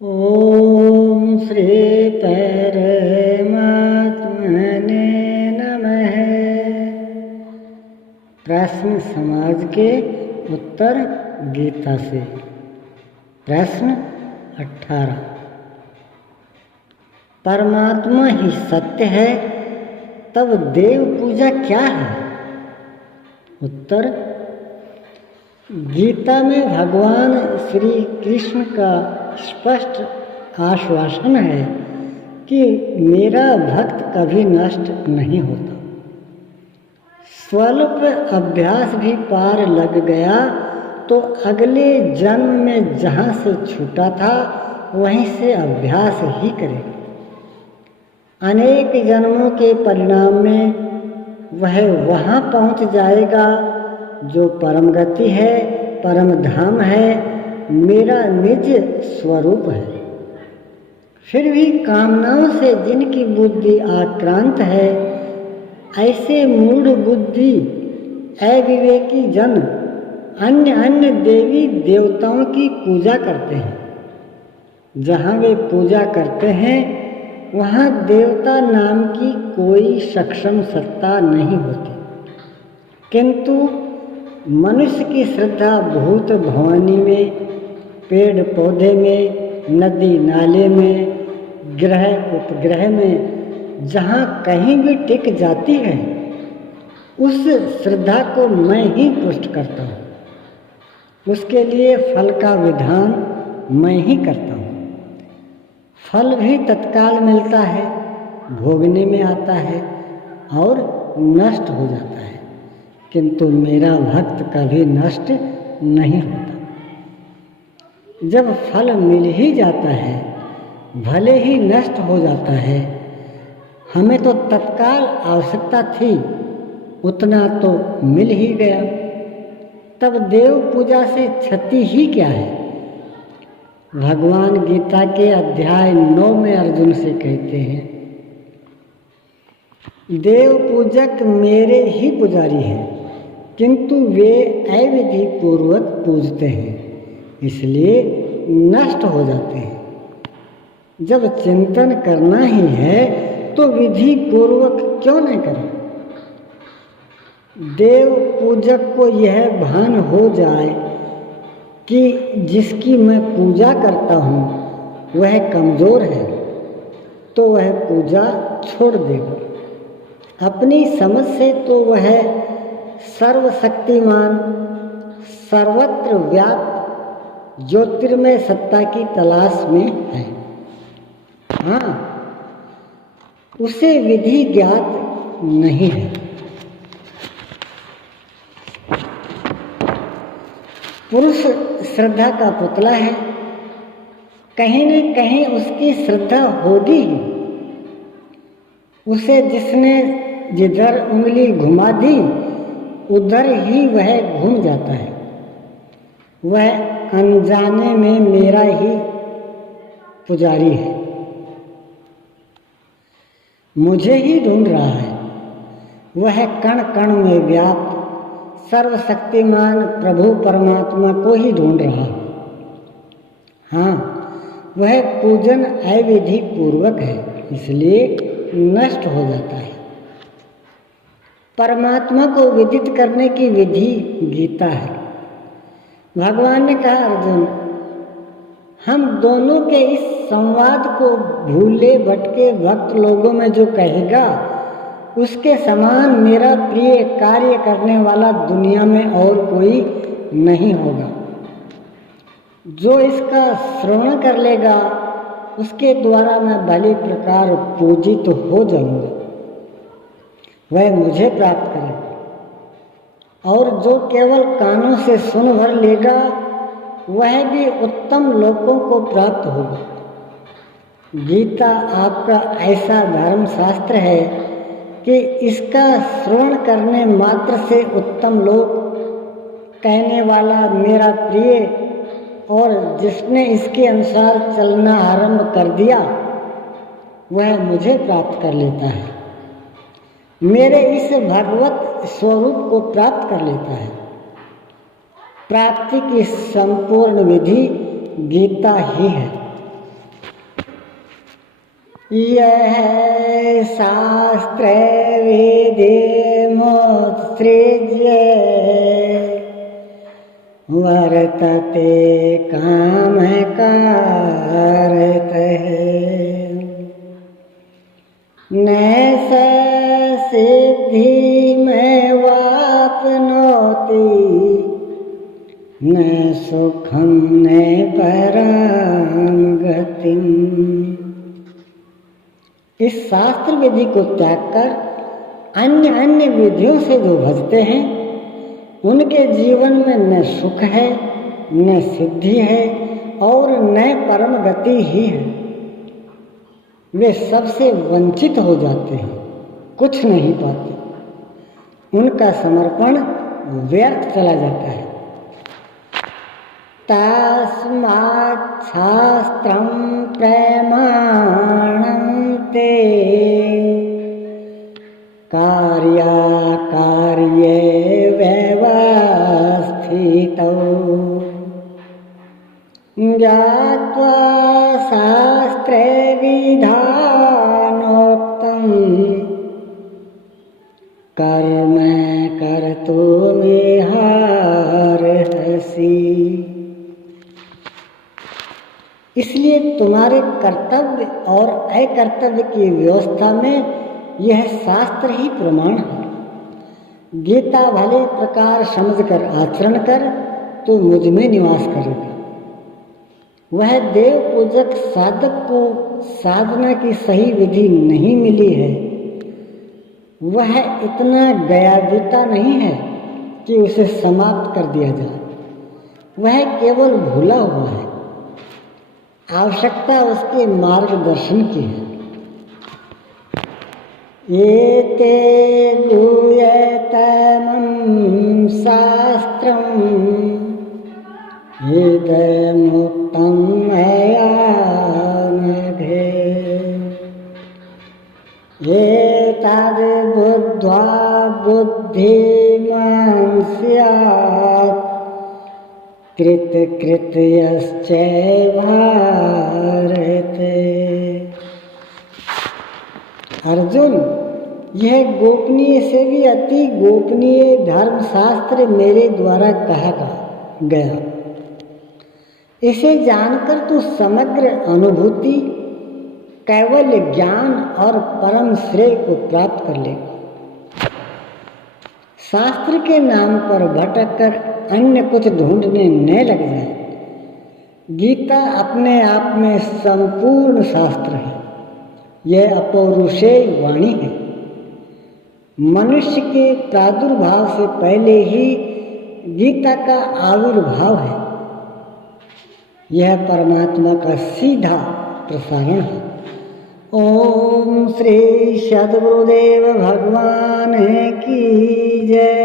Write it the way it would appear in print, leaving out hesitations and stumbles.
ओम श्री परमात्मने नमः। प्रश्न समाज के उत्तर गीता से। प्रश्न 18। परमात्मा ही सत्य है, तब देव पूजा क्या है? उत्तर। गीता में भगवान श्री कृष्ण का स्पष्ट आश्वासन है कि मेरा भक्त कभी नष्ट नहीं होता। स्वल्प अभ्यास भी पार लग गया तो अगले जन्म में जहाँ से छूटा था वहीं से अभ्यास ही करेगा। अनेक जन्मों के परिणाम में वह वहाँ पहुँच जाएगा जो परम गति है, परम धाम है, मेरा निज स्वरूप है। फिर भी कामनाओं से जिनकी बुद्धि आक्रांत है, ऐसे मूढ़ बुद्धि अविवेकी जन अन्य देवी देवताओं की पूजा करते हैं। जहाँ वे पूजा करते हैं वहाँ देवता नाम की कोई सक्षम सत्ता नहीं होती, किंतु मनुष्य की श्रद्धा भूत भवानी में, पेड़ पौधे में, नदी नाले में, ग्रह उपग्रह में जहाँ कहीं भी टिक जाती है, उस श्रद्धा को मैं ही पुष्ट करता हूँ। उसके लिए फल का विधान मैं ही करता हूँ। फल भी तत्काल मिलता है, भोगने में आता है और नष्ट हो जाता है, किंतु मेरा भक्त कभी नष्ट नहीं होता। जब फल मिल ही जाता है, भले ही नष्ट हो जाता है, हमें तो तत्काल आवश्यकता थी, उतना तो मिल ही गया, तब देव पूजा से क्षति ही क्या है? भगवान गीता के अध्याय 9 में अर्जुन से कहते हैं, देव पूजक मेरे ही पुजारी हैं, किंतु वे अविधि पूर्वक पूजते हैं, इसलिए नष्ट हो जाते हैं। जब चिंतन करना ही है तो विधि पूर्वक क्यों न करें? देव पूजक को यह भान हो जाए कि जिसकी मैं पूजा करता हूँ वह कमज़ोर है, तो वह पूजा छोड़ देगा। अपनी समझ से तो वह सर्वशक्तिमान, सर्वत्र व्याप्त ज्योतिर्मय सत्ता की तलाश में है। हाँ, उसे विधि ज्ञात नहीं है। पुरुष श्रद्धा का पुतला है, कहीं न कहीं उसकी श्रद्धा होगी ही। उसे जिसने जिधर उंगली घुमा दी उधर ही वह घूम जाता है। वह अनजाने में मेरा ही पुजारी है, मुझे ही ढूंढ रहा है। वह कण कण में व्याप्त सर्वशक्तिमान प्रभु परमात्मा को ही ढूंढ रहा है। हाँ, वह पूजन अविधि पूर्वक है, इसलिए नष्ट हो जाता है। परमात्मा को विदित करने की विधि गीता है। भगवान ने कहा, अर्जुन, हम दोनों के इस संवाद को भूले भटके भक्त लोगों में जो कहेगा, उसके समान मेरा प्रिय कार्य करने वाला दुनिया में और कोई नहीं होगा। जो इसका श्रवण कर लेगा उसके द्वारा मैं भली प्रकार पूजित हो जाऊंगा, वह मुझे प्राप्त करेगा। और जो केवल कानों से सुन भर लेगा वह भी उत्तम लोकों को प्राप्त होगा। गीता आपका ऐसा धर्मशास्त्र है कि इसका श्रवण करने मात्र से उत्तम लोक कहने वाला मेरा प्रिय और जिसने इसके अनुसार चलना आरंभ कर दिया वह मुझे प्राप्त कर लेता है, मेरे इस भगवत स्वरूप को प्राप्त कर लेता है। प्राप्ति की संपूर्ण विधि गीता ही है। यह शास्त्र विधिमुत्सृज्य वर्तते कामकारतः न स सिद्धिमेवाप्नोति न सुखं न परां गतिम्। इस शास्त्र विधि को त्याग कर अन्य विधियों से जो भजते हैं उनके जीवन में न सुख है, न सिद्धि है और न परम गति ही है। वे सबसे वंचित हो जाते हैं, कुछ नहीं पाते, उनका समर्पण व्यर्थ चला जाता है। तस्मात् शास्त्रं प्रमाणं ते कार्याकार्ये व्यवस्थितौ ज्ञात्वा शास्त्रे विधानोक्तं कर्म कर्तुमिहार्हसि। इसलिए तुम्हारे कर्तव्य और अकर्तव्य की व्यवस्था में यह शास्त्र ही प्रमाण है। गीता भले प्रकार समझकर आचरण कर तो मुझ में निवास करेगा। वह देव पूजक साधक को साधना की सही विधि नहीं मिली है। वह इतना गया बीता नहीं है कि उसे समाप्त कर दिया जाए। वह केवल भूला हुआ है। आवश्यकता उसके मार्गदर्शन की है। एते गुह्यतमं शास्त्रम् इदमुक्तं मया नघे एतद् बुद्ध्वा बुद्धिमान् स्यात् कृतकृत्यश्च भारत। अर्जुन, यह गोपनीय से भी अति गोपनीय धर्मशास्त्र मेरे द्वारा कहा गया। इसे जानकर तू समग्र अनुभूति, कैवल्य ज्ञान और परम श्रेय को प्राप्त कर लेगा। शास्त्र के नाम पर भटक कर अन्य कुछ ढूंढने न लग जाए। गीता अपने आप में संपूर्ण शास्त्र है। यह अपौरुषेय वाणी है। मनुष्य के प्रादुर्भाव से पहले ही गीता का आविर्भाव है। यह परमात्मा का सीधा प्रसारण है। ओम श्री सद्गुरुदेव भगवान की जय।